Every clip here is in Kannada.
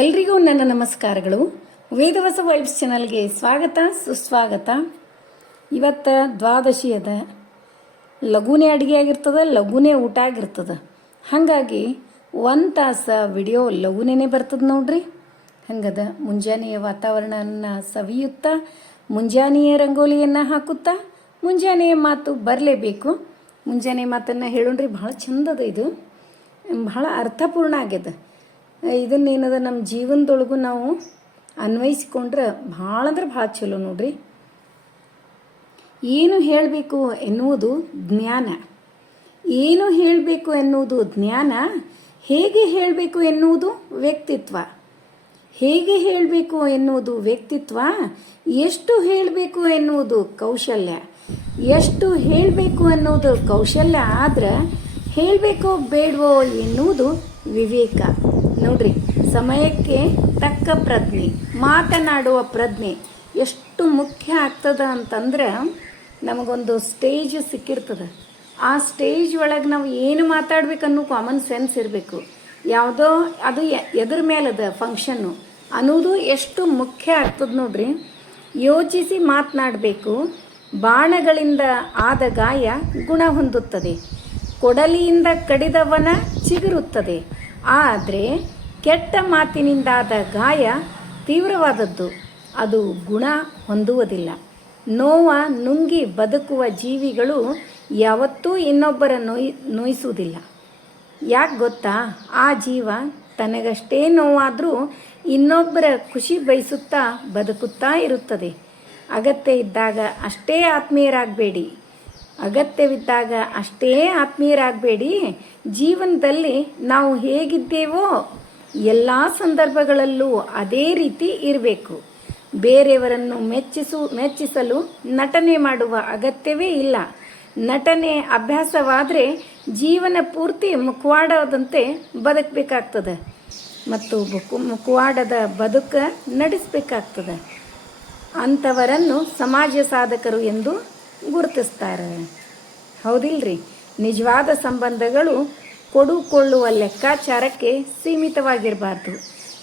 ಎಲ್ರಿಗೂ ನನ್ನ ನಮಸ್ಕಾರಗಳು. ವೇದವಸ ವೈಬ್ಸ್ ಚಾನಲ್ಗೆ ಸ್ವಾಗತ ಸುಸ್ವಾಗತ. ಇವತ್ತು ದ್ವಾದಶಿ ಅದ, ಲಘುನೇ ಅಡುಗೆ ಆಗಿರ್ತದೆ, ಲಘುನೇ ಊಟ ಆಗಿರ್ತದೆ. ಹಾಗಾಗಿ ಒಂದು ತಾಸು ವಿಡಿಯೋ ಲಘುನೇ ಬರ್ತದೆ ನೋಡ್ರಿ. ಹಂಗದ ಮುಂಜಾನೆಯ ವಾತಾವರಣನ ಸವಿಯುತ್ತಾ, ಮುಂಜಾನೆಯ ರಂಗೋಲಿಯನ್ನು ಹಾಕುತ್ತಾ, ಮುಂಜಾನೆಯ ಮಾತು ಬರಲೇಬೇಕು. ಮುಂಜಾನೆ ಮಾತನ್ನು ಹೇಳೋಣ್ರಿ, ಭಾಳ ಚಂದದ ಇದು, ಭಾಳ ಅರ್ಥಪೂರ್ಣ ಆಗ್ಯದ. ಇದನ್ನೇನದ ನಮ್ಮ ಜೀವನದೊಳಗೂ ನಾವು ಅನ್ವಯಿಸಿಕೊಂಡ್ರೆ ಭಾಳ ಅಂದ್ರೆ ಭಾಳ ಚಲೋ ನೋಡ್ರಿ. ಏನು ಹೇಳಬೇಕು ಎನ್ನುವುದು ಜ್ಞಾನ, ಏನು ಹೇಳಬೇಕು ಎನ್ನುವುದು ಜ್ಞಾನ, ಹೇಗೆ ಹೇಳಬೇಕು ಎನ್ನುವುದು ವ್ಯಕ್ತಿತ್ವ, ಹೇಗೆ ಹೇಳಬೇಕು ಎನ್ನುವುದು ವ್ಯಕ್ತಿತ್ವ, ಎಷ್ಟು ಹೇಳಬೇಕು ಎನ್ನುವುದು ಕೌಶಲ್ಯ, ಎಷ್ಟು ಹೇಳಬೇಕು ಎನ್ನುವುದು ಕೌಶಲ್ಯ ಆದ್ರೆ ಹೇಳಬೇಕೋ ಬೇಡವೋ ಎನ್ನುವುದು ವಿವೇಕ. ನೋಡ್ರಿ, ಸಮಯಕ್ಕೆ ತಕ್ಕ ಪ್ರಜ್ಞೆ, ಮಾತನಾಡುವ ಪ್ರಜ್ಞೆ ಎಷ್ಟು ಮುಖ್ಯ ಆಗ್ತದ ಅಂತಂದ್ರೆ, ನಮಗೊಂದು ಸ್ಟೇಜ್ ಸಿಕ್ಕಿರ್ತದೆ. ಆ ಸ್ಟೇಜ್ ಒಳಗೆ ನಾವು ಏನು ಮಾತಾಡ್ಬೇಕನ್ನೋ ಕಾಮನ್ ಸೆನ್ಸ್ ಇರಬೇಕು. ಯಾವುದೋ ಅದು ಎದ್ರ ಮೇಲದ ಫಂಕ್ಷನ್ನು ಅನ್ನೋದು ಎಷ್ಟು ಮುಖ್ಯ ಆಗ್ತದೆ ನೋಡ್ರಿ. ಯೋಚಿಸಿ ಮಾತನಾಡಬೇಕು. ಬಾಣಗಳಿಂದ ಆದ ಗಾಯ ಗುಣ ಹೊಂದುತ್ತದೆ, ಕೊಡಲಿಯಿಂದ ಕಡಿದವನ ಚಿಗುರುತ್ತದೆ. ಆದರೆ ಕೆಟ್ಟ ಮಾತಿನಿಂದಾದ ಗಾಯ ತೀವ್ರವಾದದ್ದು, ಅದು ಗುಣ ಹೊಂದುವುದಿಲ್ಲ. ನೋವ ನುಂಗಿ ಬದುಕುವ ಜೀವಿಗಳು ಯಾವತ್ತೂ ಇನ್ನೊಬ್ಬರ ನೋಯಿಸುವುದಿಲ್ಲ. ಯಾಕೆ ಗೊತ್ತಾ? ಆ ಜೀವ ತನಗಷ್ಟೇ ನೋವಾದರೂ ಇನ್ನೊಬ್ಬರ ಖುಷಿ ಬಯಸುತ್ತಾ ಬದುಕುತ್ತಾ ಇರುತ್ತದೆ. ಅಗತ್ಯ ಇದ್ದಾಗ ಅಷ್ಟೇ ಆತ್ಮೀಯರಾಗಬೇಡಿ, ಅಗತ್ಯವಿದ್ದಾಗ ಅಷ್ಟೇ ಆತ್ಮೀಯರಾಗಬೇಡಿ. ಜೀವನದಲ್ಲಿ ನಾವು ಹೇಗಿದ್ದೇವೋ ಎಲ್ಲ ಸಂದರ್ಭಗಳಲ್ಲೂ ಅದೇ ರೀತಿ ಇರಬೇಕು. ಬೇರೆಯವರನ್ನು ಮೆಚ್ಚಿಸಲು ನಟನೆ ಮಾಡುವ ಅಗತ್ಯವೇ ಇಲ್ಲ. ನಟನೆ ಅಭ್ಯಾಸವಾದರೆ ಜೀವನ ಪೂರ್ತಿ ಮುಖವಾಡದಂತೆ ಬದುಕಬೇಕಾಗ್ತದೆ ಮತ್ತು ಮುಖವಾಡದ ಬದುಕ ನಡೆಸಬೇಕಾಗ್ತದೆ. ಅಂಥವರನ್ನು ಸಮಾಜ ಸಾಧಕರು ಎಂದು ಗುರುತಿಸ್ತಾರೆ. ಹೌದಿಲ್ರಿ? ನಿಜವಾದ ಸಂಬಂಧಗಳು ಕೊಡುಕೊಳ್ಳುವ ಲೆಕ್ಕಾಚಾರಕ್ಕೆ ಸೀಮಿತವಾಗಿರಬಾರ್ದು.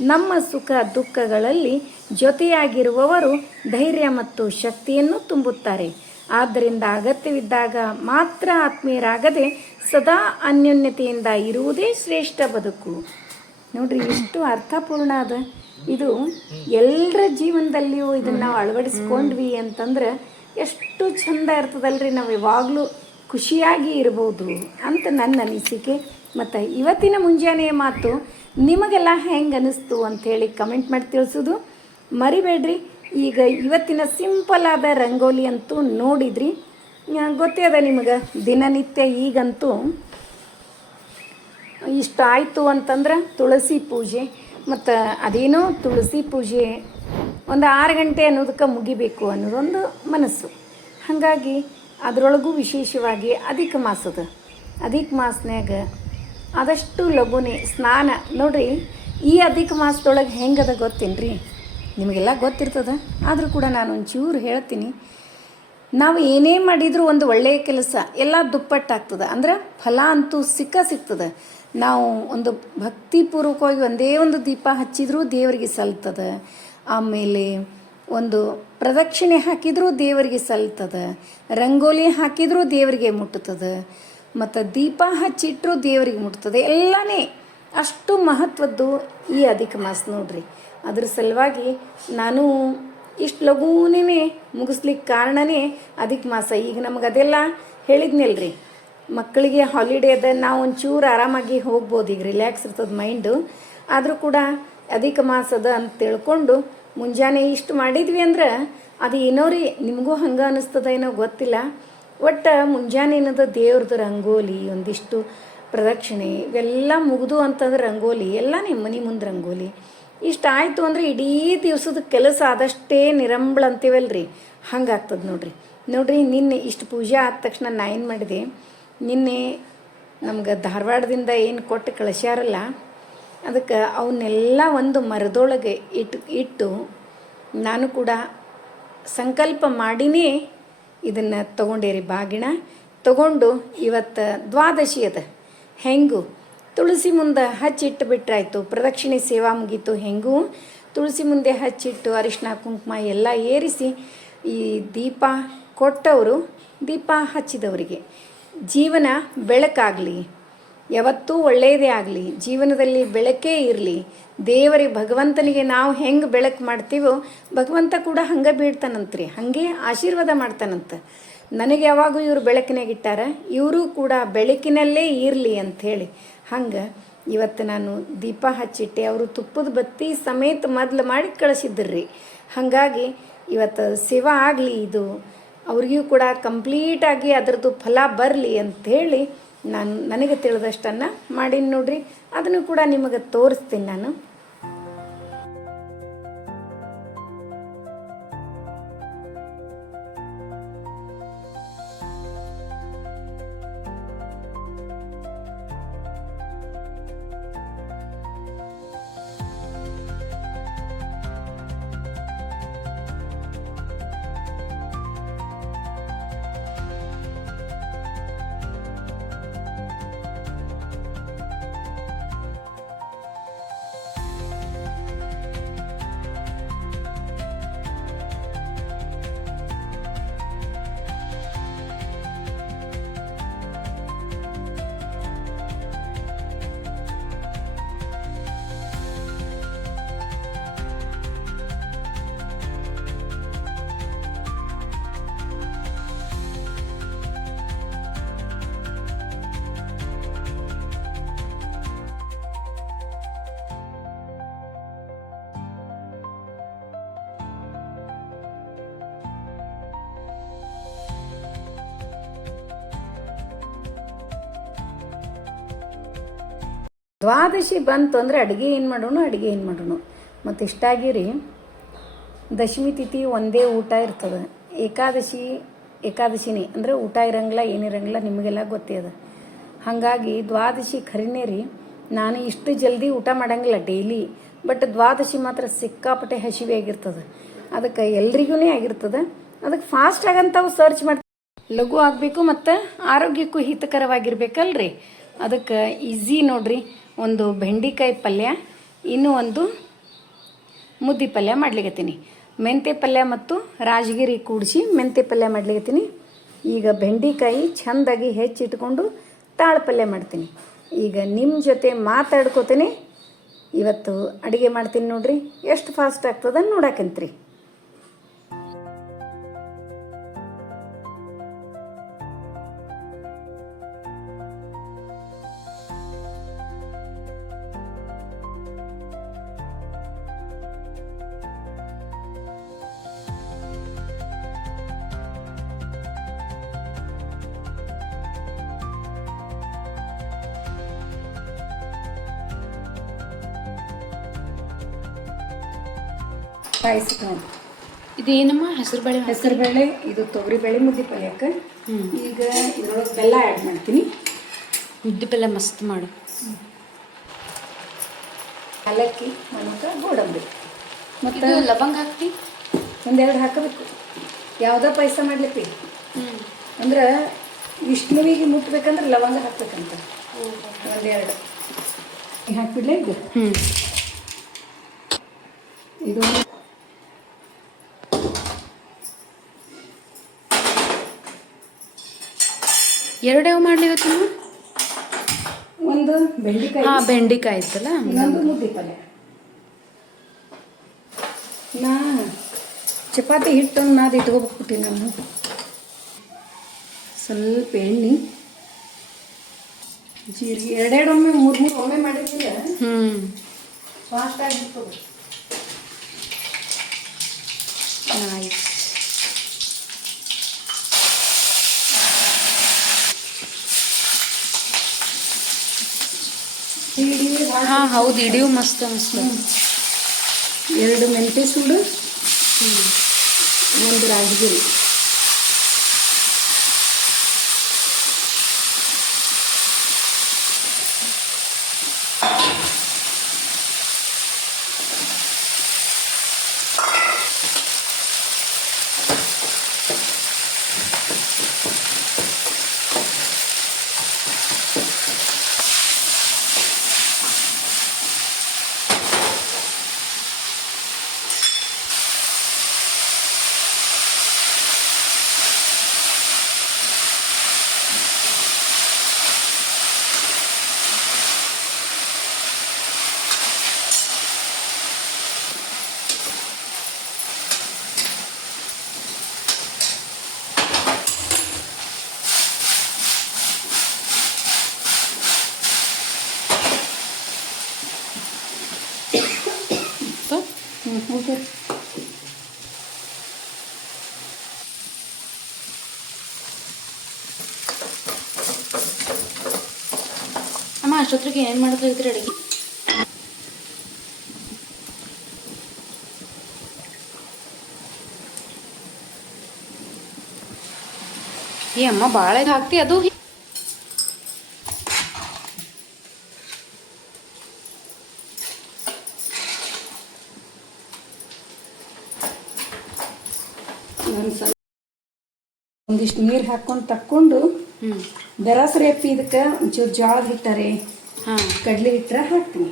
ನಮ್ಮ ಸುಖ ದುಃಖಗಳಲ್ಲಿ ಜೊತೆಯಾಗಿರುವವರು ಧೈರ್ಯ ಮತ್ತು ಶಕ್ತಿಯನ್ನು ತುಂಬುತ್ತಾರೆ. ಆದ್ದರಿಂದ ಅಗತ್ಯವಿದ್ದಾಗ ಮಾತ್ರ ಆತ್ಮೀಯರಾಗದೆ ಸದಾ ಅನ್ಯೋನ್ಯತೆಯಿಂದ ಇರುವುದೇ ಶ್ರೇಷ್ಠ ಬದುಕು. ನೋಡ್ರಿ, ಎಷ್ಟು ಅರ್ಥಪೂರ್ಣ ಅದ ಇದು. ಎಲ್ಲರ ಜೀವನದಲ್ಲಿಯೂ ಇದನ್ನು ನಾವು ಅಳವಡಿಸ್ಕೊಂಡ್ವಿ ಅಂತಂದ್ರೆ ಎಷ್ಟು ಚಂದ ಇರ್ತದಲ್ರಿ. ನಾವು ಯಾವಾಗಲೂ ಖುಷಿಯಾಗಿ ಇರ್ಬೋದು ಅಂತ ನನ್ನ ಅನಿಸಿಕೆ. ಮತ್ತು ಇವತ್ತಿನ ಮುಂಜಾನೆಯ ಮಾತು ನಿಮಗೆಲ್ಲ ಹೆಂಗೆ ಅನ್ನಿಸ್ತು ಅಂಥೇಳಿ ಕಮೆಂಟ್ ಮಾಡಿ ತಿಳಿಸೋದು ಮರಿಬೇಡ್ರಿ. ಈಗ ಇವತ್ತಿನ ಸಿಂಪಲ್ ಆದ ರಂಗೋಲಿ ಅಂತೂ ನೋಡಿದ್ರಿ, ಗೊತ್ತೇ ಅದ ನಿಮಗೆ. ದಿನನಿತ್ಯ ಈಗಂತೂ ಇಷ್ಟ ಆಯಿತು ಅಂತಂದ್ರೆ ತುಳಸಿ ಪೂಜೆ, ಮತ್ತು ಅದೇನೋ ತುಳಸಿ ಪೂಜೆ ಒಂದು 6 ಗಂಟೆ ಅನ್ನೋದಕ್ಕೆ ಮುಗಿಬೇಕು ಅನ್ನೋದೊಂದು ಮನಸ್ಸು. ಹಾಗಾಗಿ ಅದರೊಳಗೂ ವಿಶೇಷವಾಗಿ ಅಧಿಕ ಮಾಸನ್ಯಾಗ ಆದಷ್ಟು ಲಘುನೇ ಸ್ನಾನ. ನೋಡ್ರಿ, ಈ ಅಧಿಕ ಮಾಸದೊಳಗೆ ಹೆಂಗದ ಗೊತ್ತೇನ್ರಿ? ನಿಮಗೆಲ್ಲ ಗೊತ್ತಿರ್ತದೆ, ಆದರೂ ಕೂಡ ನಾನು ಒಂಚೂರು ಹೇಳ್ತೀನಿ. ನಾವು ಏನೇ ಮಾಡಿದರೂ ಒಂದು ಒಳ್ಳೆಯ ಕೆಲಸ ಎಲ್ಲ ದುಪ್ಪಟ್ಟಾಗ್ತದೆ, ಅಂದ್ರೆ ಫಲ ಅಂತೂ ಸಿಗ್ತದೆ. ನಾವು ಒಂದು ಭಕ್ತಿಪೂರ್ವಕವಾಗಿ ಒಂದೇ ಒಂದು ದೀಪ ಹಚ್ಚಿದ್ರೂ ದೇವರಿಗೆ ಸಲ್ತದೆ. ಆಮೇಲೆ ಒಂದು ಪ್ರದಕ್ಷಿಣೆ ಹಾಕಿದರೂ ದೇವರಿಗೆ ಸಲ್ತದೆ, ರಂಗೋಲಿ ಹಾಕಿದರೂ ದೇವರಿಗೆ ಮುಟ್ಟುತ್ತದೆ, ಮತ್ತು ದೀಪ ಹಚ್ಚಿಟ್ರೂ ದೇವರಿಗೆ ಮುಟ್ತದೆ. ಎಲ್ಲನೇ ಅಷ್ಟು ಮಹತ್ವದ್ದು ಈ ಅಧಿಕ ಮಾಸ ನೋಡ್ರಿ. ಅದ್ರ ಸಲುವಾಗಿ ನಾನು ಇಷ್ಟು ಲಘೂನೇ ಮುಗಿಸ್ಲಿಕ್ಕೆ ಕಾರಣನೇ ಅಧಿಕ ಮಾಸ. ಈಗ ನಮಗೆ ಅದೆಲ್ಲ ಹೇಳಿದ್ನಲ್ರಿ, ಮಕ್ಕಳಿಗೆ ಹಾಲಿಡೇ ಅದ, ನಾವು ಒಂಚೂರು ಆರಾಮಾಗಿ ಹೋಗ್ಬೋದು, ಈಗ ರಿಲ್ಯಾಕ್ಸ್ ಇರ್ತದೆ ಮೈಂಡು. ಆದರೂ ಕೂಡ ಅಧಿಕ ಮಾಸದ ಅಂತ ತಿಳ್ಕೊಂಡು ಮುಂಜಾನೆ ಇಷ್ಟು ಮಾಡಿದ್ವಿ ಅಂದ್ರೆ ಅದು ಏನೋ ರೀ, ನಿಮಗೂ ಹಂಗೆ ಅನ್ನಿಸ್ತದ ಏನೋ ಗೊತ್ತಿಲ್ಲ. ಒಟ್ಟು ಮುಂಜಾನೆ ಏನದ ದೇವ್ರದ್ದು ರಂಗೋಲಿ, ಒಂದಿಷ್ಟು ಪ್ರದಕ್ಷಿಣೆ ಇವೆಲ್ಲ ಮುಗಿದು ಅಂತಂದ್ರೆ ರಂಗೋಲಿ ಎಲ್ಲ ನಿಮ್ಮ ಮನೆ ಮುಂದೆ ರಂಗೋಲಿ ಇಷ್ಟ ಆಯಿತು ಅಂದರೆ ಇಡೀ ದಿವಸದ ಕೆಲಸ ಆದಷ್ಟೇ ನಿರಂಬಳ ಅಂತೀವಲ್ರಿ, ಹಂಗಾಗ್ತದೆ ನೋಡ್ರಿ. ನಿನ್ನೆ ಇಷ್ಟು ಪೂಜೆ ಆದ ತಕ್ಷಣ ನಾ ಏನು ಮಾಡಿದೆ, ನಿನ್ನೆ ನಮ್ಗೆ ಧಾರವಾಡದಿಂದ ಏನು ಕೊಟ್ಟು ಕಳಿಸ್ಯಾರಲ್ಲ, ಅದಕ್ಕೆ ಅವನ್ನೆಲ್ಲ ಒಂದು ಮರದೊಳಗೆ ಇಟ್ಟು ನಾನು ಕೂಡ ಸಂಕಲ್ಪ ಮಾಡಿನೇ ಇದನ್ನು ತೊಗೊಂಡೇರಿ. ಬಾಗಿಣ ತೊಗೊಂಡು ಇವತ್ತು ದ್ವಾದಶಿ ಅದ, ಹೆಂಗು ತುಳಸಿ ಮುಂದೆ ಹಚ್ಚಿಟ್ಟು ಬಿಟ್ರಾಯ್ತು. ಪ್ರದಕ್ಷಿಣೆ ಸೇವಾ ಮುಗೀತು. ಹೆಂಗೂ ತುಳಸಿ ಮುಂದೆ ಹಚ್ಚಿಟ್ಟು ಅರಿಶಿನ ಕುಂಕುಮ ಎಲ್ಲ ಏರಿಸಿ ಈ ದೀಪ ಕೊಟ್ಟವರು ದೀಪ ಹಚ್ಚಿದವರಿಗೆ ಜೀವನ ಬೆಳಕಾಗಲಿ, ಯಾವತ್ತೂ ಒಳ್ಳೆಯದೇ ಆಗಲಿ, ಜೀವನದಲ್ಲಿ ಬೆಳಕೇ ಇರಲಿ. ದೇವರಿಗೆ ಭಗವಂತನಿಗೆ ನಾವು ಹೆಂಗೆ ಬೆಳಕು ಮಾಡ್ತೀವೋ ಭಗವಂತ ಕೂಡ ಹಂಗೆ ಬೀಳ್ತಾನಂತ್ರಿ, ಹಾಗೆ ಆಶೀರ್ವಾದ ಮಾಡ್ತಾನಂತ. ನನಗೆ ಯಾವಾಗೂ ಇವರು ಬೆಳಕಿನಾಗ ಇಟ್ಟಾರ, ಇವರು ಕೂಡ ಬೆಳಕಿನಲ್ಲೇ ಇರಲಿ ಅಂಥೇಳಿ ಹಂಗೆ ಇವತ್ತು ನಾನು ದೀಪ ಹಚ್ಚಿಟ್ಟೆ. ಅವರು ತುಪ್ಪದ ಬತ್ತಿ ಸಮೇತ ಮೊದಲು ಮಾಡಿ ಕಳಿಸಿದ್ರಿ. ಹಾಗಾಗಿ ಇವತ್ತು ಸೇವಾ ಆಗಲಿ, ಇದು ಅವ್ರಿಗೂ ಕೂಡ ಕಂಪ್ಲೀಟಾಗಿ ಅದರದ್ದು ಫಲ ಬರಲಿ ಅಂಥೇಳಿ ನನಗೆ ತಿಳಿದಷ್ಟನ್ನು ಮಾಡೀನಿ ನೋಡ್ರಿ. ಅದನ್ನು ಕೂಡ ನಿಮಗೆ ತೋರಿಸ್ತೀನಿ ನಾನು. ದ್ವಾದಶಿ ಬಂತು ಅಂದರೆ ಅಡುಗೆ ಏನು ಮಾಡೋಣ. ಮತ್ತು ಇಷ್ಟಾಗಿರಿ ದಶಮಿ ತಿಥಿ ಒಂದೇ ಊಟ ಇರ್ತದೆ. ಏಕಾದಶಿನೇ ಅಂದರೆ ಊಟ ಇರಂಗಿಲ್ಲ, ಏನಿರಂಗಿಲ್ಲ, ನಿಮಗೆಲ್ಲ ಗೊತ್ತೇ ಅದ. ಹಾಗಾಗಿ ದ್ವಾದಶಿ ಖರೀನೇ ರೀ. ನಾನು ಇಷ್ಟು ಜಲ್ದಿ ಊಟ ಮಾಡಂಗಿಲ್ಲ ಡೈಲಿ, ಬಟ್ ದ್ವಾದಶಿ ಮಾತ್ರ ಸಿಕ್ಕಾಪಟ್ಟೆ ಹಸಿವೆ ಆಗಿರ್ತದೆ. ಅದಕ್ಕೆ ಎಲ್ರಿಗೂ ಆಗಿರ್ತದೆ. ಅದಕ್ಕೆ ಫಾಸ್ಟ್ ಆಗಂತವು ಸರ್ಚ್ ಮಾಡ್ತೀವಿ. ಲಘು ಆಗಬೇಕು ಮತ್ತು ಆರೋಗ್ಯಕ್ಕೂ ಹಿತಕರವಾಗಿರ್ಬೇಕಲ್ರಿ. ಅದಕ್ಕೆ ಈಸಿ ನೋಡ್ರಿ. ಒಂದು ಬೆಂಡಿಕಾಯಿ ಪಲ್ಯ, ಇನ್ನೂ ಒಂದು ಮುದ್ದೆ ಪಲ್ಯ ಮಾಡ್ಲಿಕತ್ತೀನಿ. ಮೆಂತ್ಯ ಪಲ್ಯ ಮತ್ತು ರಾಜಗಿರಿ ಕೂಡಿಸಿ ಮೆಂತ್ಯ ಪಲ್ಯ ಮಾಡ್ಲಿಕತ್ತೀನಿ. ಈಗ ಬೆಂಡಿಕಾಯಿ ಚೆಂದಾಗಿ ಹೆಚ್ಚಿಟ್ಕೊಂಡು ತಾಳು ಪಲ್ಯ ಮಾಡ್ತೀನಿ. ಈಗ ನಿಮ್ಮ ಜೊತೆ ಮಾತಾಡ್ಕೋತೀನಿ ಇವತ್ತು ಅಡುಗೆ ಮಾಡ್ತೀನಿ ನೋಡ್ರಿ. ಎಷ್ಟು ಫಾಸ್ಟ್ ಆಗ್ತದೆ ನೋಡಾಕಂತ್ರಿ. ಕಾಯಿಸಿಟ್ಟು ನೋಡಿ. ಇದೇನಮ್ಮ ಹೆಸರುಬೇಳೆ? ಇದು ತೊಗರಿಬೇಳೆ ಮುದ್ದೆ ಪಲ್ಯಕ್ಕೆ. ಈಗ ಇದ್ರೊಳಗೆ ಬೆಲ್ಲ ಆ್ಯಡ್ ಮಾಡ್ತೀನಿ. ಮುದ್ದೆ ಪಲ್ಯ ಮಸ್ತ್ ಮಾಡು. ಏಲಕ್ಕಿ ಮತ್ತು ಗೋಡಂಬಿ ಮತ್ತು ಲವಂಗ ಹಾಕ್ತಿ, ಒಂದೆರಡು ಹಾಕಬೇಕು. ಯಾವುದೋ ಪಾಯಸ ಮಾಡ್ಲಿಕ್ಕೆ ಅಂದ್ರೆ ವಿಷ್ಣುವಿಗೆ ಮುಟ್ಬೇಕಂದ್ರೆ ಲವಂಗ ಹಾಕ್ಬೇಕಂತ. ಒಂದೆರಡು ಹಾಕ್ಬಿಡ್ಲೇ ಇದು. ಇದು ಎರಡು ಮಾಡ್ಲಿವತ್ತು. ಒಂದು ಬೆಂಡಿಕಾಯಿ, ಬೆಂಡಿಕಾಯಿ ಇತ್ತಲ್ಲ, ಇನ್ನೊಂದು ಮುದ್ದೆ ಪಲ್ಯ. ನಾ ಚಪಾತಿ ಹಿಟ್ಟನ್ನು ನಾದು ಇಟ್ಕೋಬಿಟ್ಬಿಟ್ಟಿನಿ ನಾನು. ಸ್ವಲ್ಪ ಎಣ್ಣೆ, ಜೀರಿಗೆ ಎರಡೆರಡು ಒಮ್ಮೆ ಮೂರು ಒಮ್ಮೆ ಮಾಡಿದ್ರೆ ಫಾಸ್ಟ್ ಆಗಿರ್ತದೆ. ನೈಸ್. ಹೌದು, ಇಡಿಯು ಮಸ್ತ್ ಅನಿಸ್ತು. ಎರಡು ಮೆಂತ್ಯ ಸೂಡು, ಒಂದು ರಾಜಗಿರಿ. ಹೋಗ್ರಿ. ಅಮ್ಮ ಅಷ್ಟೊತ್ತಿಗೆ ಏನು ಮಾಡ್ತಾ ಅಡುಗೆ? ಏ ಅಮ್ಮ ಭಾಳ ಹಾಕ್ತಿ ಅದು. ನಾನು ಸ್ವಲ್ಪ ಒಂದಿಷ್ಟು ನೀರು ಹಾಕ್ಕೊಂಡು ತಕ್ಕೊಂಡು ಬೆರಸ್ರೆ ಎಪ್ಪಿ ಇದಕ್ಕೆ ಒಂಚೂರು ಜೋಳದ ಹಿಟ್ಟರೆ ಹಾಂ ಕಡಲೆ ಹಿಟ್ಟರೆ ಹಾಕ್ತೀನಿ.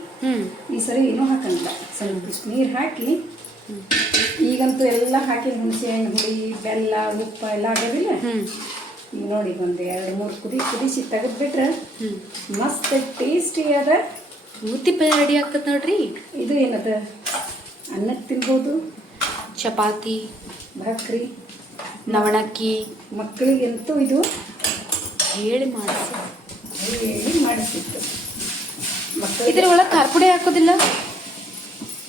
ಈ ಸರಿ ಏನೂ ಹಾಕಂಗಿಲ್ಲ, ಸ್ವಲ್ಪ ಇಷ್ಟು ನೀರು ಹಾಕಿ ಈಗಂತೂ ಎಲ್ಲ ಹಾಕಿ ಹುಣಸೆ ಹಣ್ಣು ಹುಳಿ ಬೆಲ್ಲ ಉಪ್ಪು ಎಲ್ಲ ಆಗೋದಿಲ್ಲ. ಈಗ ನೋಡಿ ಒಂದು 2-3 ಕುದಿಸಿ ತೆಗೆದ್ಬಿಟ್ರೆ ಮಸ್ತ್ ಟೇಸ್ಟಿ ಅದ ಮೂತಿ ಪಲ್ಯ ರೆಡಿ ಆಗ್ತದೆ ನೋಡ್ರಿ. ಇದು ಏನದ ಅನ್ನಕ್ಕೆ ತಿನ್ಬೋದು, ಚಪಾತಿ, ಭಾಕ್ರಿ, ನವಣಕ್ಕಿ. ಮಕ್ಕಳಿಗಂತೂ ಇದು ಹೇಳಿ ಮಾಡಿಸಿ ಹೇಳಿ ಮಾಡಿಸಿತ್ತು. ಮಕ್ಕಳಿಗೆ ಇದ್ರ ಒಳಗೆ ಖಾರ ಪುಡಿ ಹಾಕೋದಿಲ್ಲ?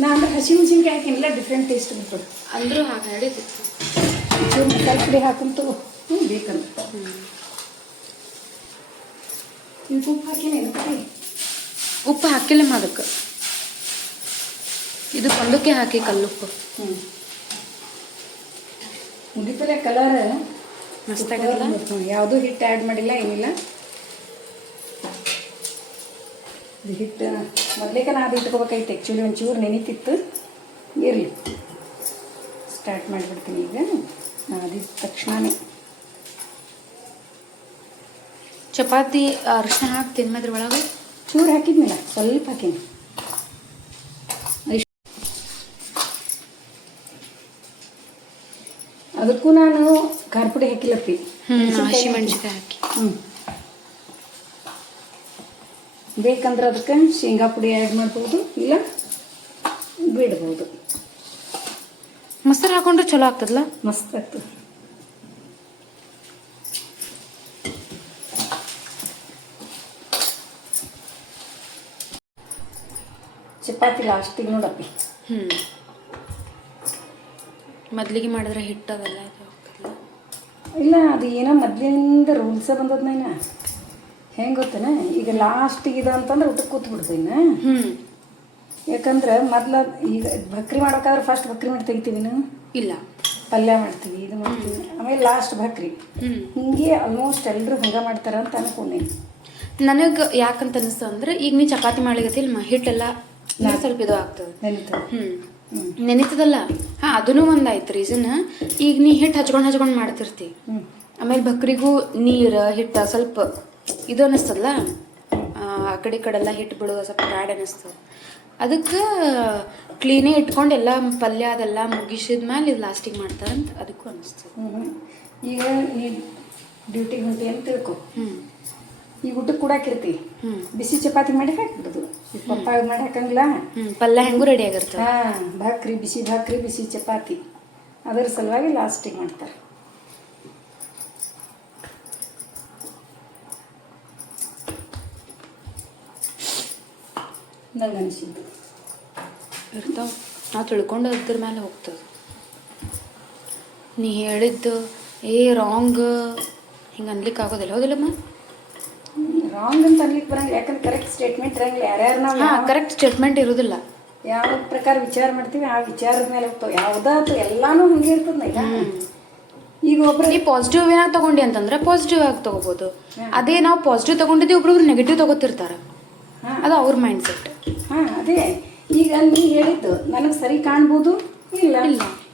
ನಾ ಅಂದ್ರೆ ಹಸಿಮೆಣಸಿನ್ಕಾಯಿ ಹಾಕಿನಿಲ್ಲ, ಡಿಫ್ರೆಂಟ್ ಟೇಸ್ಟ್ ಬರ್ತದೆ. ಅಂದರೂ ಹಾಗೆ ನಡೀತಿತ್ತು. ಚೂರು ಮಸಾಲೆ ಪುಡಿ ಹಾಕಂತು ಬೇಕಂತ ಈಗ ಉಪ್ಪು ಹಾಕಿನಿ. ಉಪ್ಪು ಹಾಕಿಲ್ಲಮ್ಮ ಅದಕ್ಕೆ, ಇದು ಒಂದಕ್ಕೆ ಹಾಕಿ ಕಲ್ಲುಪ್ಪು. ಮುಗಿತಲೆ ಕಲರ್ ಮಸ್ತಾಗಲ್ಲ. ಯಾವುದೂ ಹಿಟ್ಟು ಆ್ಯಡ್ ಮಾಡಿಲ್ಲ, ಏನಿಲ್ಲ. ಇದು ಹಿಟ್ಟು ಮೊದಲೇಕ ನಾ ಅದು ಇಟ್ಕೋಬೇಕಾಯ್ತು. ಆ್ಯಕ್ಚುಲಿ ಒಂಚೂರು ನೆನೀತಿತ್ತು. ಇರಲಿ, ಸ್ಟಾರ್ಟ್ ಮಾಡಿಬಿಡ್ತೀನಿ ಈಗ. ಅದಿದ್ದ ತಕ್ಷಣವೇ ಚಪಾತಿ ಅರಿಶಿನ ಹಾಕ್ತೀನಿ ಅದ್ರ ಒಳಗೆ. ಚೂರು ಹಾಕಿದ್ನಿಲ್ಲ, ಸ್ವಲ್ಪ ಹಾಕೀನಿ. ಅದಕ್ಕೂ ನಾನು ಖಾರ ಪುಡಿ ಹಾಕಿಲ್ಲಪ್ಪಿ, ಹಸಿಮೆಣಸಿನ್ಕಾಯಿ ಹಾಕಿ. ಬೇಕಂದ್ರೆ ಅದಕ್ಕೆ ಶೇಂಗಾ ಪುಡಿ ಆ್ಯಡ್ ಮಾಡ್ಬೋದು, ಇಲ್ಲ ಬಿಡ್ಬೋದು. ಮೊಸರು ಹಾಕೊಂಡ್ರೆ ಚಲೋ ಆಗ್ತದಲ್ಲ, ಮಸ್ತ್ ಆಗ್ತದೆ. ಚಪಾತಿ ಲಾಸ್ಟಿಗೆ ನೋಡಪ್ಪಿ. ಮೊದ್ಲಿಗೆ ಮಾಡಿದ್ರೆ ಹಿಟ್ಟು ಅವೆಲ್ಲ ಇಲ್ಲ, ಅದು ಏನೋ ಮೊದಲಿನಿಂದ ರೂಲ್ಸ ಬಂದದ್ನ. ಹೆಂಗೆ ಗೊತ್ತೇನ, ಈಗ ಲಾಸ್ಟಿಗೆ ಇದು ಅಂತಂದ್ರೆ ಊಟಕ್ಕೆ ಕೂತ್ ಬಿಡ್ತೀನಿ. ಯಾಕಂದ್ರೆ ಮೊದ್ಲು ಈಗ ಭಕ್ರಿ ಮಾಡ್ಬೇಕಾದ್ರೆ ಫಸ್ಟ್ ಭಕ್ರಿ ಮಾಡಿ ತೆಗಿತೀವಿ ನಾವು, ಇಲ್ಲ ಪಲ್ಯ ಮಾಡ್ತೀವಿ, ಇದು ಮಾಡ್ತೀವಿ, ಆಮೇಲೆ ಲಾಸ್ಟ್ ಭಕ್ರಿ. ಹಿಂಗೆ ಆಲ್ಮೋಸ್ಟ್ ಎಲ್ಲರೂ ಹಂಗೆ ಮಾಡ್ತಾರ ಅಂತ ಅನ್ಕೊಂಡೇನಿ. ನನಗೆ ಯಾಕಂತ ಅನಿಸ್ತು ಅಂದ್ರೆ, ಈಗ ನೀ ಚಪಾತಿ ಮಾಡ್ಲಿಕತ್ತಿಲ್ಲ, ಹಿಟ್ಟೆಲ್ಲ ಸ್ವಲ್ಪ ಇದು ಆಗ್ತದೆ, ನೆನಿತದಲ್ಲ. ಹಾಂ, ಅದೂ ಒಂದಾಯ್ತು ರೀಸನ್. ಈಗ ನೀ ಹಿಟ್ಟು ಹಚ್ಕೊಂಡು ಮಾಡ್ತಿರ್ತಿ, ಆಮೇಲೆ ಭಕ್ರಿಗೂ ನೀರು ಹಿಟ್ಟು ಸ್ವಲ್ಪ ಇದು ಅನ್ನಿಸ್ತದಲ್ಲ, ಆ ಕಡೆ ಎಲ್ಲ ಹಿಟ್ಟು ಬಿಡೋದು ಸ್ವಲ್ಪ ಬ್ಯಾಡ್ ಅನ್ನಿಸ್ತದೆ. ಅದಕ್ಕೆ ಕ್ಲೀನೇ ಇಟ್ಕೊಂಡು ಎಲ್ಲ ಪಲ್ಯ ಅದೆಲ್ಲ ಮುಗಿಸಿದ ಮೇಲೆ ಇದು ಲಾಸ್ಟಿಗೆ ಮಾಡ್ತಾರಂತ ಅದಕ್ಕೂ ಅನ್ನಿಸ್ತದೆ. ಈಗ ನೀ ಡ್ಯೂಟಿಗೆ ಹೊಂಟಿ ಅಂತ ತಿಳ್ಕೊ, ಈಗ ಊಟಕ್ಕೆ ಕೂಡಾಕಿರ್ತೀವಿ, ಬಿಸಿ ಚಪಾತಿ ಮಾಡಿ ಹಾಕ್ಬಿಡೋದು. ಪಪ್ಪ ಮಾಡಿ ಹಾಕಂಗಿಲ್ಲ, ಪಲ್ಯ ಹೆಂಗೂ ರೆಡಿ ಆಗಿರ್ತದೆ. ಹಾಂ, ಭಾಕ್ರಿ ಬಿಸಿ ಚಪಾತಿ, ಅದರ ಸಲುವಾಗಿ ಲಾಸ್ಟಿಗೆ ಮಾಡ್ತಾರೆ. ನಂಗೆ ಅನಿಸಿದ್ದು ಇರ್ತಾವೆ, ನಾವು ತಿಳ್ಕೊಂಡು ಅದ್ರ ಮೇಲೆ ಹೋಗ್ತದೆ. ನೀ ಹೇಳಿದ್ದು ರಾಂಗ್ ಹಿಂಗೆ ಅನ್ಲಿಕ್ಕೆ ಆಗೋದಿಲ್ಲ, ಹೌದಿಲ್ಲಮ್ಮ? ರಾಂಗ್ ಅಂತ ಅನ್ಲಿಕ್ಕೆ ಬರಂಗಿಲ್ಲ, ಯಾಕಂದ್ರೆ ಕರೆಕ್ಟ್ ಸ್ಟೇಟ್ಮೆಂಟ್ ಇರಂಗಿಲ್ಲ. ಯಾರ್ಯಾರು ನಾವು ಕರೆಕ್ಟ್ ಸ್ಟೇಟ್ಮೆಂಟ್ ಇರೋದಿಲ್ಲ. ಯಾವ ಪ್ರಕಾರ ವಿಚಾರ ಮಾಡ್ತೀವಿ ಆ ವಿಚಾರದ ಮೇಲೆ ಹೋಗ್ತಾವೆ. ಯಾವುದಾದ್ರು ಎಲ್ಲಾನು ಹಂಗೆ ಇರ್ತದ. ಈಗ ಒಬ್ರು ನೀ ಪಾಸಿಟಿವ್ ಏನಾಗಿ ತಗೊಂಡಿ ಅಂತಂದ್ರೆ ಪಾಸಿಟಿವ್ ಆಗಿ ತಗೋಬಹುದು. ಅದೇ ನಾವು ಪಾಸಿಟಿವ್ ತಗೊಂಡಿದ್ದೀವಿ, ಒಬ್ರೊಬ್ರು ನೆಗೆಟಿವ್ ತಗೋತಿರ್ತಾರೆ, ಅದು ಅವ್ರ ಮೈಂಡ್ ಸೆಟ್. ಹಾಂ, ಅದೇ ಈಗ ನೀ ಹೇಳಿದ್ದು ನನಗೆ ಸರಿ ಕಾಣ್ಬೋದು, ಇಲ್ಲ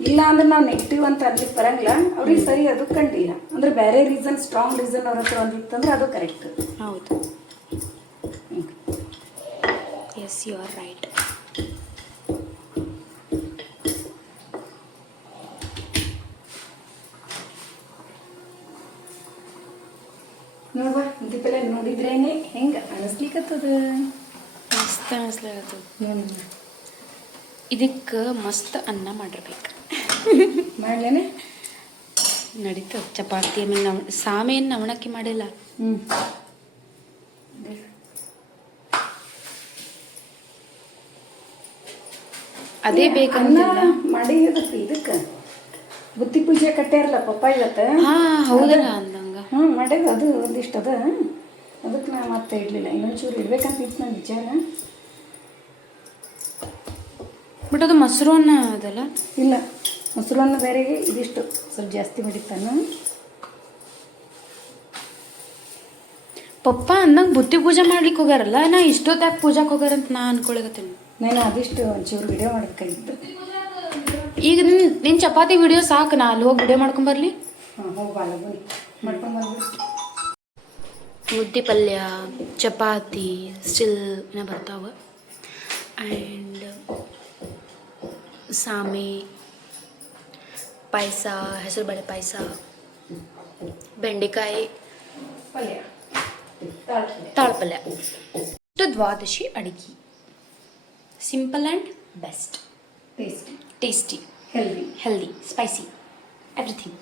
ಇಲ್ಲ ಅಂದ್ರೆ ನಾವು ನೆಗೆಟಿವ್ ಅಂತ ಅನ್ಲಿಕ್ಕೆ ಬರಂಗಿಲ್ಲ. ಅವ್ರಿಗೆ ಸರಿ ಅದು ಕಂಡಿಲ್ಲ ಅಂದ್ರೆ ಬೇರೆ ರೀಸನ್, ಸ್ಟ್ರಾಂಗ್ ರೀಸನ್ ಅವ್ರ ಹತ್ರ ಒಂದಿತ್ತಂದ್ರೆ ಅದು ಕರೆಕ್ಟ್. ಹೌದು, ಎಸ್, ಯು ಆರ್ ರೈಟ್. ನೋಡುವ ದೀಪಲ್ಲ ನೋಡಿದ್ರೇನೆ ಹೆಂಗೆ ಅನಿಸ್ಲಿಕ್ಕತ್ತದ, ಮಸ್ತ್ ಅನಿಸ್ಲಾಗತ್ತದ. ಇದಕ್ಕೆ ಮಸ್ತ್ ಅನ್ನ ಮಾಡಿರ್ಬೇಕು. ಮಾಡ್ಲೇನೆ ನಡೀತದೆ. ಚಪಾತಿ ಆಮೇಲೆ ಸಾಮೇನು ನವಣಕ್ಕಿ ಮಾಡಿಲ್ಲ. ಅದೇ ಬೇಕಂತಿಲ್ಲ. ಮಾಡಿ ಇದಕ್ಕೆ ಬುತ್ತಿ ಪೂಜೆ ಕಟ್ಟ್ಯಾರಲ್ಲ ಪಪ್ಪ ಇವತ್ತು. ಹಾ ಹೌದಲ್ಲ ಅಂದಂಗ. ಮಾಡ್ಯಾರ ಅದು ಒಂದಿಷ್ಟು ಅದ. ಅದಕ್ಕೆ ನಾ ಮತ್ತೆ ಇಡಲಿಲ್ಲ, ಇನ್ನೊಂದು ಚೂರು ಇಡ್ಬೇಕಂತ ಇತ್ತು ನನ್ನ ವಿಚಾರ. ಬಟ್ ಅದು ಮೊಸರು ಅನ್ನ ಅದಲ್ಲ. ಇಲ್ಲ, ಮೊಸರು ಅನ್ನ ಬೇರೆಗೆ ಇದಿಷ್ಟು ಸ್ವಲ್ಪ ಜಾಸ್ತಿ ಮಾಡಿತ್ತಾನ. ಪಪ್ಪ ಅಂದಂಗೆ ಬುತ್ತಿ ಪೂಜೆ ಮಾಡ್ಲಿಕ್ಕೆ ಹೋಗ್ಯಾರಲ್ಲ, ನಾ ಇಷ್ಟೊತ್ತಾಗ ಪೂಜಾಕ್ಕೆ ಹೋಗ್ಯಾರಂತ ನಾ ಅನ್ಕೊಳಕತ್ತೀನಿ. ನಾನು ಅದಿಷ್ಟು ಒಂಚೂರು ವಿಡಿಯೋ ಮಾಡಬೇಕಾಗಿತ್ತು. ಈಗ ನಿನ್ನ ಚಪಾತಿ ವಿಡಿಯೋ ಸಾಕು, ನಾ ಅಲ್ಲಿ ಹೋಗಿ ವಿಡಿಯೋ ಮಾಡ್ಕೊಂಬರ್ಲಿ. ಹೋಗಲ್ಲ ಬನ್ನಿ ಮಾಡ್ಕೊಂಡ್ಬಂದು. ಮುದ್ದೆ ಪಲ್ಯ, ಚಪಾತಿ ಸ್ಟಿಲ್ ಬರ್ತಾವೆ. ಆ್ಯಂಡ್ ಸಾಮೆ ಪಾಯಸ, ಹೆಸರುಬೇಳೆ ಪಾಯಸ, ಬೆಂಡೆಕಾಯಿ ಪಲ್ಯ, ತಾಳು ಪಲ್ಯ. ದ್ವಾದಶಿ ಅಡಿಗೆ simple and best, tasty, healthy, spicy, everything.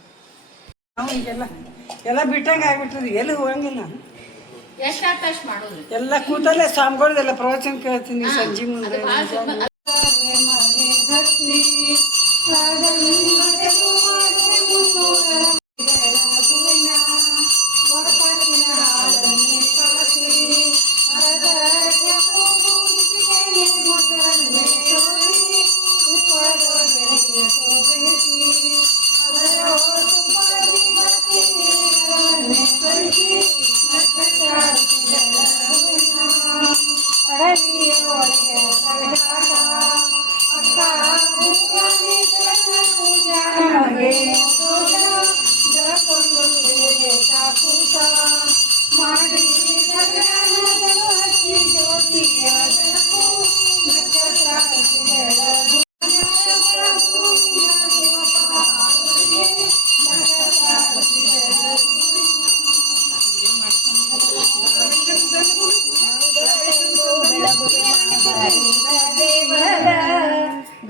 ಎಲ್ಲ ಬಿಟ್ಟಂಗೆ ಆಗ್ಬಿಟ್ರದು, ಎಲ್ಲಿ ಹೋಗಂಗಿಲ್ಲ. ಎಷ್ಟು ಮಾಡೋದು ಎಲ್ಲ ಕೂತಲ್ಲೇ ಸ್ವಾಮಿಗಳದೆಲ್ಲ ಪ್ರವಚನ ಕೇಳ್ತೀನಿ ಸಂಜೆ ಮುಂದೆ.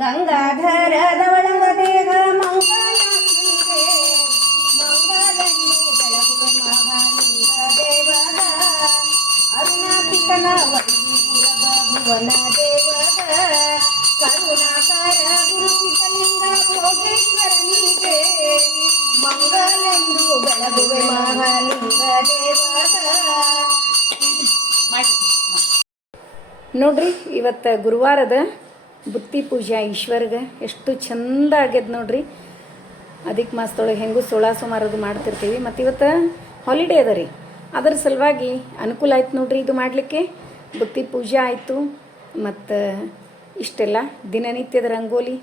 ಗಂಗಾಧರ ಧವಳಂಗ ದೇಹ ಅರುಣಾಪಿತನ ಭುವನ ದೇವದ ಕರುಣಾಕರ ಗುರುಸಿದ್ಧಲಿಂಗ ಭೋಗೇಶ್ವರನಿಗೆ ಮಂಗಲೆಂದು ಬೆಳಗುವೆ ಮಹಾಲಿಂಗ ದೇವದ. ನೋಡ್ರಿ, ಇವತ್ತು ಗುರುವಾರದ ಬುತ್ತಿ ಪೂಜೆ ಈಶ್ವರ್ಗೆ ಎಷ್ಟು ಚಂದ ಆಗ್ಯದ ನೋಡ್ರಿ. ಅದಕ್ಕೆ ಮಾಸದೊಳಗೆ ಹೆಂಗೂ 16 ಸೋಮವಾರದು ಮಾಡ್ತಿರ್ತೀವಿ. ಮತ್ತು ಇವತ್ತು ಹಾಲಿಡೇ ಅದ ರೀ, ಅದರ ಸಲುವಾಗಿ ಅನುಕೂಲ ಆಯ್ತು ನೋಡ್ರಿ ಇದು ಮಾಡಲಿಕ್ಕೆ. ಬುತ್ತಿ ಪೂಜೆ ಆಯಿತು, ಮತ್ತು ಇಷ್ಟೆಲ್ಲ ದಿನನಿತ್ಯದ ರಂಗೋಲಿ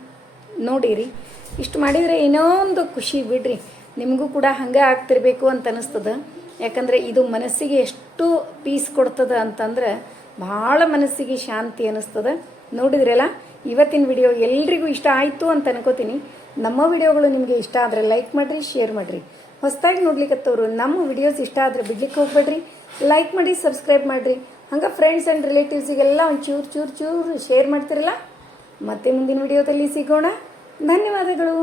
ನೋಡಿರಿ. ಇಷ್ಟು ಮಾಡಿದರೆ ಏನೋ ಒಂದು ಖುಷಿ ಬಿಡ್ರಿ. ನಿಮಗೂ ಕೂಡ ಹಂಗೆ ಆಗ್ತಿರ್ಬೇಕು ಅಂತ ಅನ್ನಿಸ್ತದೆ. ಯಾಕಂದರೆ ಇದು ಮನಸ್ಸಿಗೆ ಎಷ್ಟು ಪೀಸ್ ಕೊಡ್ತದೆ ಅಂತಂದ್ರೆ ಭಾಳ ಮನಸ್ಸಿಗೆ ಶಾಂತಿ ಅನ್ನಿಸ್ತದೆ. ನೋಡಿದ್ರಲ್ಲ, ಇವತ್ತಿನ ವಿಡಿಯೋ ಎಲ್ರಿಗೂ ಇಷ್ಟ ಆಯಿತು ಅಂತ ಅನ್ಕೋತೀನಿ. ನಮ್ಮ ವಿಡಿಯೋಗಳು ನಿಮಗೆ ಇಷ್ಟ ಆದರೆ ಲೈಕ್ ಮಾಡಿರಿ, ಶೇರ್ ಮಾಡಿರಿ. ಹೊಸದಾಗಿ ನೋಡ್ಲಿಕ್ಕತ್ತವರು ನಮ್ಮ ವಿಡಿಯೋಸ್ ಇಷ್ಟ ಆದರೆ ಬಿಡ್ಲಿಕ್ಕೆ ಹೋಗ್ಬೇಡ್ರಿ. ಲೈಕ್ ಮಾಡಿ, ಸಬ್ಸ್ಕ್ರೈಬ್ ಮಾಡಿರಿ. ಹಂಗೆ ಫ್ರೆಂಡ್ಸ್ ಆ್ಯಂಡ್ ರಿಲೇಟಿವ್ಸಿಗೆಲ್ಲ ಒಂದು ಚೂರು ಶೇರ್ ಮಾಡ್ತಿರಲ್ಲ. ಮತ್ತೆ ಮುಂದಿನ ವಿಡಿಯೋದಲ್ಲಿ ಸಿಗೋಣ. ಧನ್ಯವಾದಗಳು.